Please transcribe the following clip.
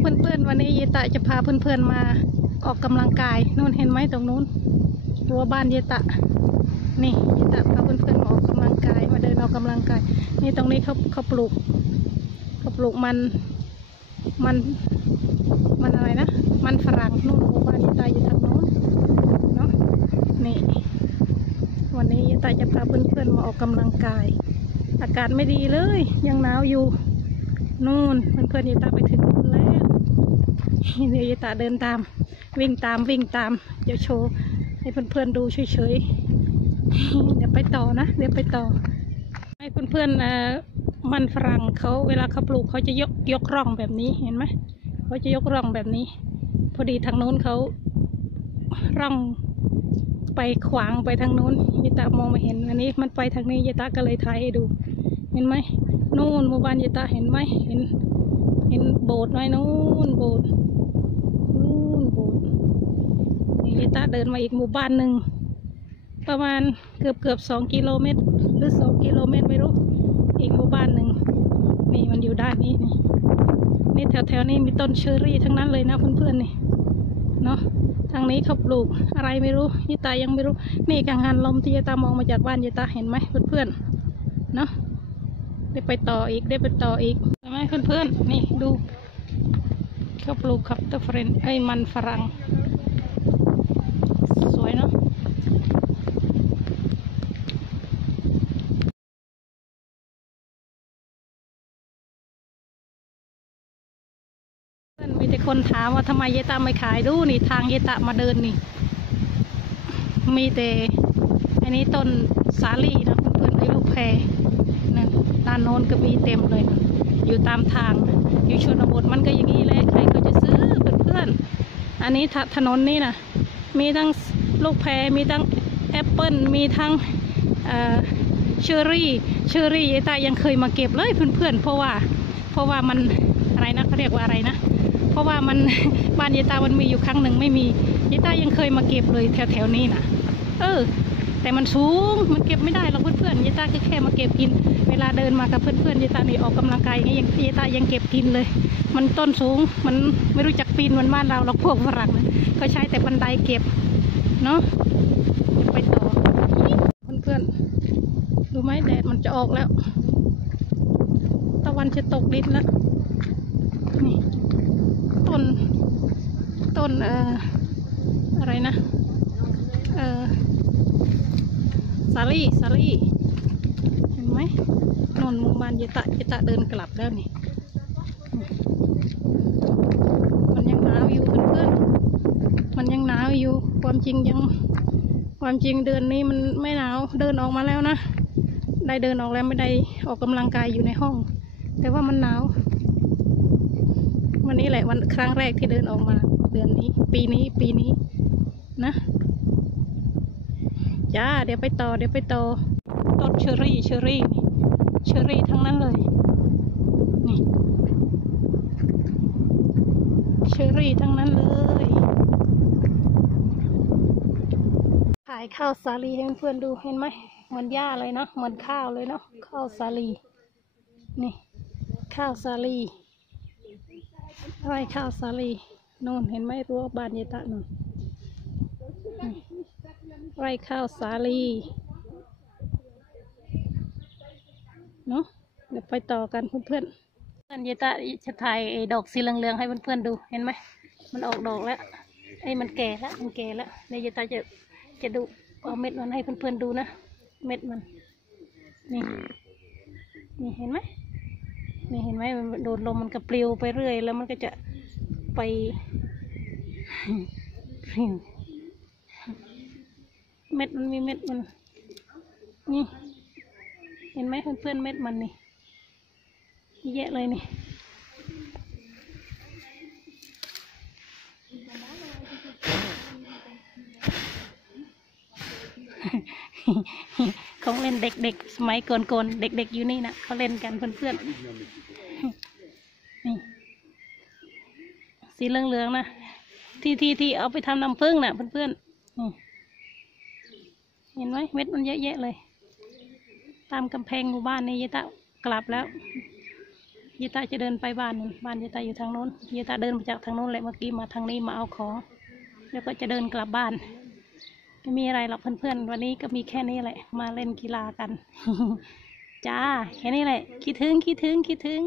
เพื่อนๆ วันนี้เยตะจะพาเพื่อนๆมาออกกำลังกายนู่นเห็นไหมตรงนู้นรั้วบ้านเยตะ นี่เยตะพาเพื่อนๆมาออกกำลังกายมาเดินออกกำลังกาย นี่ตรงนี้เขาเขาปลูกเขาปลูกมันมันมันอะไรนะ มันฝรั่งนู่นหมู่บ้านเยตะอยู่ทางโน้นเนาะนี่วันนี้เยตะจะพาเพื่อนๆมาออกกำลังกาย อากาศไม่ดีเลย ยังหนาวอยู่นู่นเพื่อนๆเยตาไป เดี๋ยวเยตาเดินตาม วิ่งตามวิ่งตาม เดี๋ยวโชว์ให้เพื่อนๆดูเฉยๆ เดี๋ยวไปต่อนะ เดี๋ยวไปต่อ ให้เพื่อนๆมันฝรั่งเขาเวลาเขาปลูกเขาจะยกยกร่องแบบนี้เห็นไหมเขาจะยกร่องแบบนี้ พอดีทางโน้นเขาร่องไปขวางไปทางโน้นยิตามองม่เห็นอันนี้มันไปทางนี้ยิตาก็เลยถ่ายให้ดู เห็นไหมนู่นหมู่บ้านยิตาเห็นไหมเห็น หนโบสถ์ไหมนู่นโบสถ์นู่นโบสถ์นี่ยตาเดินมาอีกหมู่บ้านหนึ่ง ประมาณเกือบเกือบสองกิโลเมตร หรือสองกิโลเมตรไม่รู้ อีกหมู่บ้านหนึ่งนี่มันอยู่ด้านนี้นี่นี่แถวแถวๆนี้มีต้นเชอร์รี่ทั้งนั้นเลยนะเพื่อนๆนี่เนาะทางนี้เขาปลูกอะไรไม่รู้ยตายังไม่รู้ นี่กังหันลมที่ยตามองมาจากบ้านยตาเห็นไหมเพื่อนๆเนาะได้ไปต่ออีกได้ไปต่ออีกใช่ไหมเพื่อนๆนี่ดู เขาปลูกครับตะเฟรนไอ้มันฝรั่งสวยเนาะมีแต่คนถามว่าทำไมเยตาไม่ขายดูนี่ทางเยตามาเดินนี่ มีแต่อันนี้ต้นสาลีนะเพื่อนๆไอ้ลูกแพรนั่นด้านโน้นก็มีเต็มเลยนะ อยู่ตามทาง อยู่ชนบทมันก็อย่างนี้แหละใครก็จะซื้อเพื่อนๆอันนี้ถถนนนี่นะมีทั้งลูกแพรมีทั้งแอปเปิลมีทั้งเอ่อเชอร์รี่เชอร์รี่ยายตายังเคยมาเก็บเลยเพื่อนๆเพราะว่าเพราะว่ามันอะไรนะเขาเรียกว่าอะไรนะ เพราะว่ามันบ้านยายตามันมีอยู่ครั้งหนึ่งไม่มียายตายังเคยมาเก็บเลยแถวๆนี้นะเออ แต่มันสูงมันเก็บไม่ได้หรอกเพื่อนๆยายตาก็แค่มาเก็บกิน เวลาเดินมากับเพื่อนๆยายตานี่ออกกำลังกายอย่างนี้ยังยายตายังเก็บกินเลย มันต้นสูงมันไม่รู้จักปีนมือนบ้านเราหรอกพวกฝรั่งนะเขาใช้แต่บันไดเก็บเนาะไปต่อเพื่อนๆดูไหมแดดมันจะออกแล้ว ตะวันจะตกดินแล้วนี่ต้นต้นเอ่ออะไรนะเอ่อ สาลี่สาลี่เห็นไหมนนมู่บ้านเยตะเยตะเดินกลับแล้วนี่มันยังหนาวอยู่เพื่อนๆมันยังหนาวอยู่ ความจริงยัง ความจริงเดือนนี้มันไม่หนาวเดินออกมาแล้วนะได้เดินออกแล้วไม่ได้ออกกำลังกายอยู่ในห้อง แต่ว่ามันหนาววันนี้แหละวันครั้งแรกที่เดินออกมา เดือนนี้ ปีนี้ปีนี้นะ จ้า เดี๋ยวไปต่อ เดี๋ยวไปต่อ ต้นเชอรี่เชอรี่เชอรี่ทั้งนั้นเลย นี่เชอรี่ทั้งนั้นเลย ขายข้าวสาลีให้เพื่อนดูเห็นไหมเหมือนหญ้าเลยเนาะเหมือนข้าวเลยเนาะข้าวสาลีนี่ ข้าวสาลีไร่ข้าวสาลีนู่นเห็นไหมรั้วบานเยตะนู่น ไร่ข้าวสาลีเนาะเดี๋ยวไปต่อกันเพื่อนเพื่อนเยตาจะถ่ายไอ้ดอกสีเหลืองๆให้เพื่อนๆดูเห็นไหมมันออกดอกแล้วไอ้มันแก่แล้วมันแก่แล้วเดี๋ยวเยตาจะจะดูเอาเม็ดมันให้เพื่อนๆดูนะเม็ดมันนี่นี่เห็นไหมนี่เห็นไหมมันโดนลมมันก็ปลิวไปเรื่อย แล้วมันก็จะไปปลิว เม็ดมันมีเม็ดมัน นี่ เห็นไหมเพื่อนๆเม็ดมันนี่เยอะเลยนี่ของเล่นเด็กๆสมัยก่อนๆเด็ก ๆ อยู่นี่นะเขาเล่นกันเพื่อนๆนี่สีเหลืองๆนะที่ที่ที่เอาไปทำน้ำผึ้งนะเพื่อนๆนี่ เห็นไหมเม็ดมันเยอะแยะเลย ตามกำแพงหมู่บ้านนี่ยะตะกลับแล้วเยตาจะเดินไปบ้านนู้นบ้านเยตาอยู่ทางโน้นเยตาเดินมาจากทางโน้นแหละเมื่อกี้มาทางนี้มาเอาของ แล้วก็จะเดินกลับบ้าน ไม่มีอะไรหรอกเพื่อนๆ วันนี้ก็มีแค่นี้แหละ มาเล่นกีฬากัน จ้า แค่นี้แหละ คิดถึง คิดถึง คิดถึง